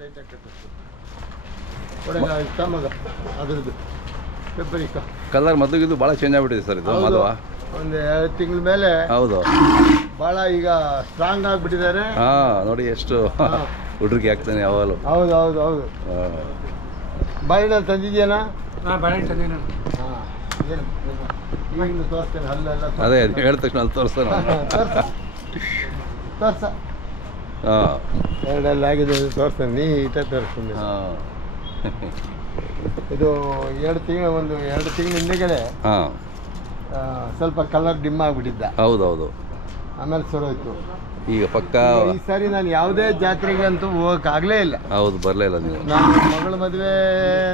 ಟೈಟಾಗಿ ಕಟ್ಟಿಸ್ತು ಒಳಗೆ ಇಷ್ಟ ಮಗ ಅದ್ರದ್ದು ಪೆಪ್ಪರಿಕ ಕಲರ್ ಮೊದಲಿಗಿದ್ದು ಭಾಳ ಚೇಂಜ್ ಆಗಿಬಿಟ್ಟಿದೆ ಸರ್ ಇದು ಮಾಧವ. ಒಂದು 2 ತಿಂಗಳ ಮೇಲೆ ಹೌದು ಭಾಳ ಈಗ ಸ್ಟ್ರಾಂಗ್ ಆಗಿಬಿಟ್ಟಿದ್ದಾರೆ. ಹಾಂ ನೋಡಿ ಎಷ್ಟು ಹುಡುಗರಿಗೆ ಆಗ್ತಾನೆ ಯಾವಾಗಲೂ. ಹೌದು ಹೌದು ಹೌದು. ಬಾಳೆಹಣ್ಣು ತಂದಿದ್ಯಾನ? ಹಾಂ ಬಾಳೆಹಣ್ಣು ತಂದಿದ್ದೀನಿ ನಾನು. ಹಾಂ ಏನು ಈಗಲೂ ತೋರಿಸ್ತೇನೆ ಅಲ್ಲೆಲ್ಲ ಅದೇ ಹೇಳಿದ ತಕ್ಷಣ ಅಲ್ಲಿ ತೋರಿಸ್ತಾನೆ. ತೋರ್ಸ ಹಾಂ ಎರಡೆಲ್ಲ ಆಗಿದೆ ತೋರಿಸ್ತೇನೆ, ನೀಟಾಗಿ ತೋರಿಸ್ತೀನಿ. ಹಾಂ ಇದು 2 ತಿಂಗಳ ಹಿಂದೆಗಡೆ ಹಾಂ ಸ್ವಲ್ಪ ಕಲರ್ ಡಿಮ್ ಆಗಿಬಿಟ್ಟಿದ್ದ. ಹೌದೌದು. ಆಮೇಲೆ ಸರೋಯ್ತು. ಈಗ ಪಕ್ಕ ಈ ಸಾರಿ ನಾನು ಯಾವುದೇ ಜಾತ್ರೆಗೆ ಅಂತೂ ಹೋಗೋಕ್ಕಾಗಲೇ ಇಲ್ಲ. ಹೌದು ಬರಲೇ ಇಲ್ಲ ನೀವು. ನಾನು ಮಗಳ ಮದುವೆ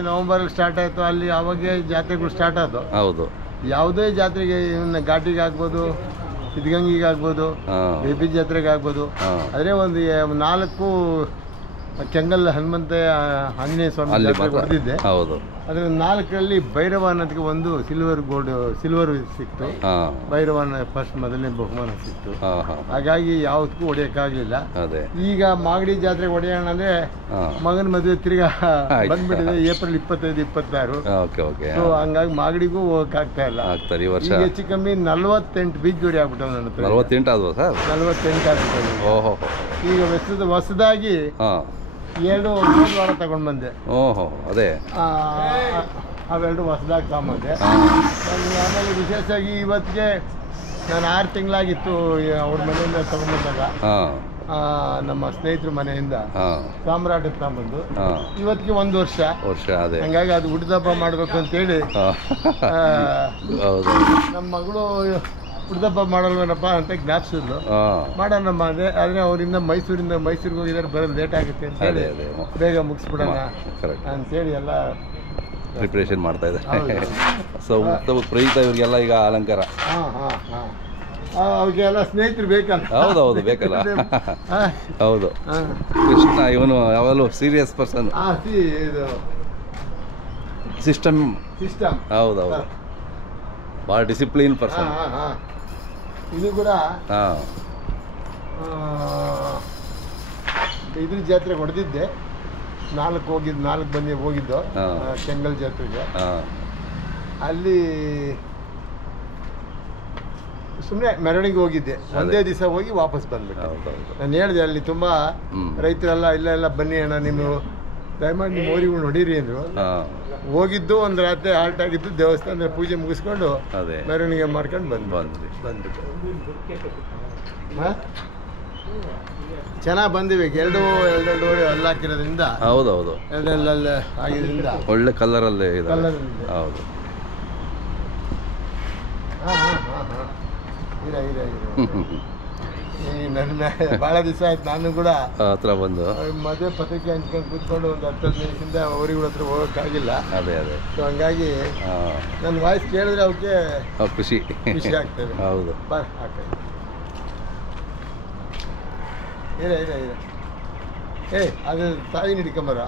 ನವಂಬರಲ್ಲಿ ಸ್ಟಾರ್ಟ್ ಆಯಿತು, ಅಲ್ಲಿ ಅವಾಗೇ ಜಾತ್ರೆಗಳು ಸ್ಟಾರ್ಟ್ ಆದವು. ಹೌದು ಯಾವುದೇ ಜಾತ್ರೆಗೆ ಇವನ್ನ ಘಾಟಿಗೆ ಆಗ್ಬೋದು, ಸಿದ್ಧಗಂಗಿಗೆ ಆಗ್ಬೋದು, ಬೇಬಿ ಜಾತ್ರೆಗೆ ಆಗ್ಬೋದು. ಆದರೆ ಒಂದು 4 ಕೆಂಗಲ್ ಹನುಮಂತ ಆಂಜನೇಯ ಸ್ವಾಮಿ ಜಾತ್ರೆ ಹೊಡೆದಿದ್ದೆ. ಹೌದು ಅದರ 4ರಲ್ಲಿ ಭೈರವ ಅನ್ನೋದಕ್ಕೆ ಒಂದು ಸಿಲ್ವರ್ ಸಿಕ್ತು. ಭೈರವನ ಫಸ್ಟ್ ಮೊದಲನೇ ಬಹುಮಾನ ಸಿಕ್ತು. ಹಾಗಾಗಿ ಯಾವುದಕ್ಕೂ ಹೊಡೆಯೋಕ್ಕಾಗಲಿಲ್ಲ. ಈಗ ಮಾಗಡಿ ಜಾತ್ರೆಗೆ ಹೊಡೆಯೋಣ ಅಂದರೆ ಮಗನ ಮದುವೆ ತಿರ್ಗಾ ಬಂದ್ಬಿಟ್ಟಿದೆ ಏಪ್ರಿಲ್ 25, 26. ಸೊ ಹಂಗಾಗಿ ಮಾಗಡಿಗೂ ಹೋಗಕ್ಕಾಗ್ತಾ ಇಲ್ಲ. ಈಗ ಹೆಚ್ಚು ಕಮ್ಮಿ 48 ಬೀಚ್ ಜೋಡಿ ಆಗ್ಬಿಟ್ಟು ನನ್ನ ಹತ್ರ. 48 ಆದ್ವಾ ಸರ್? 48 ಆಗ್ಬಿಟ್ಟು. ಓಹೋ. ಈಗ ಹೊಸದಾಗಿ 2 ವಾರ ತಗೊಂಡು ಬಂದೆ. ಓಹೋ ಅದೇ ಅವೆರಡು ಹೊಸದಾಗಿ ತಗೊಂಬಂದೆ. ಆಮೇಲೆ ವಿಶೇಷವಾಗಿ ಇವತ್ತಿಗೆ ನಾನು 6 ತಿಂಗಳಾಗಿತ್ತು ಅವ್ರ ಮನೆಯಿಂದ ತಗೊಂಡ್ಬಂದಾಗ, ನಮ್ಮ ಸ್ನೇಹಿತರ ಮನೆಯಿಂದ ಸಾಮ್ರಾಟ ತಗೊಂಬಂದು ಇವತ್ತಿಗೆ 1 ವರ್ಷ. ಹಂಗಾಗಿ ಅದು ಹುಡ್ದಬ್ಬ ಮಾಡ್ಬೇಕು ಅಂತೇಳಿ ನಮ್ಮ ಮಗಳು ಹುಡ್ದಬ್ಬ ಮಾಡಲ್ವೇನಪ್ಪ ಅಂತ ಜ್ಞಾಪಿಸಿದ್ಲು. ಮಾಡೋಣ ಅದೇ. ಆದರೆ ಅವರಿಂದ ಮೈಸೂರಿಗೆ ಹೋಗಿದ್ದಾರೆ, ಬರೋದು ಲೇಟ್ ಆಗುತ್ತೆ ಅಂತ ಹೇಳಿ ಬೇಗ ಮುಗಿಸ್ಬಿಡೋಣ ಅಂತೇಳಿ ಎಲ್ಲ ಪ್ರಿಪ್ರೇಷನ್ ಮಾಡ್ತಾ ಇದ್ದಾರೆ. ಸೊ ಉತ್ತಮ ಪ್ರಯುಕ್ತ ಇವರಿಗೆಲ್ಲ ಈಗ ಅಲಂಕಾರ. ಅವ್ರಿಗೆಲ್ಲ ಸ್ನೇಹಿತರು ಬೇಕಲ್ಲ. ಹೌದೌದು ಬೇಕಲ್ಲ. ಹೌದು ಕೃಷ್ಣ ಇವನು ಯಾವಾಗಲೂ ಸೀರಿಯಸ್ ಪರ್ಸನ್. ಸಿಸ್ಟಮ್ ಹೌದೌದು ಭಾಳ ಡಿಸಿಪ್ಲಿನ್ ಪರ್ಸನ್. ಇದು ಕೂಡ ಇದ್ರ ಜಾತ್ರೆಗೆ ಹೊಡೆದಿದ್ದೆ. 4 ಬಂದು ಹೋಗಿದ್ದು ಕೆಂಗಲ್ ಜಾತ್ರೆಗೆ. ಅಲ್ಲಿ ಸುಮ್ಮನೆ ಮೆರವಣಿಗೆ ಹೋಗಿದ್ದೆ, ಒಂದೇ ದಿವಸ ಹೋಗಿ ವಾಪಸ್ ಬಂದ್ಬಿಟ್ಟೆ. ನಾನು ಹೇಳಿದೆ ಅಲ್ಲಿ ತುಂಬ ರೈತರೆಲ್ಲ ಇಲ್ಲೆಲ್ಲ ಬನ್ನಿ ಅಣ್ಣ, ನೀವು ದಯಮಾಡಿ ನಿಮ್ಮ ಊರಿಗೆ ಹೊಡೀರಿ ಅಂದರು. ಹೋಗಿದ್ದು ಒಂದು ರಾತ್ರಿ ಹಾಲ್ಟ್ ಆಗಿದ್ದು, ದೇವಸ್ಥಾನದ ಪೂಜೆ ಮುಗಿಸ್ಕೊಂಡು ಮೆರವಣಿಗೆ ಮಾಡ್ಕೊಂಡು ಬಂದ್ಬಿಟ್ಟು ಚೆನ್ನಾಗಿ ಬಂದಿವಿ. 2 ಅಲ್ಲಿ ಹಾಕಿರೋದ್ರಿಂದ ಹೌದೌದು 2 ಆಗಿದ್ರಿಂದ ಒಳ್ಳೆ ಕಲರಲ್ಲಿ ಹೌದು. ನನ್ನ ಭಾಳ ದಿವಸ ಆಯ್ತು ನಾನು ಕೂಡ ಹತ್ರ ಬಂದು ಮದುವೆ ಪತ್ರಿಕೆ ಹಂಚ್ಕೊಂಡು ಕೂತ್ಕೊಂಡು ಒಂದು 10 ನಿಮಿಷದಿಂದ ಊರುಗಳ ಹತ್ರ ಹೋಗೋಕ್ಕಾಗಿಲ್ಲ. ಸೊ ಹಂಗಾಗಿ ನನ್ನ ವಾಯ್ಸ್ ಕೇಳಿದ್ರೆ ಅವಕ್ಕೆ ಖುಷಿ ಆಗ್ತದೆ. ಹೌದು ಅದು ತಾಯಿ ಹಿಡ್ಕೊಂಬರ.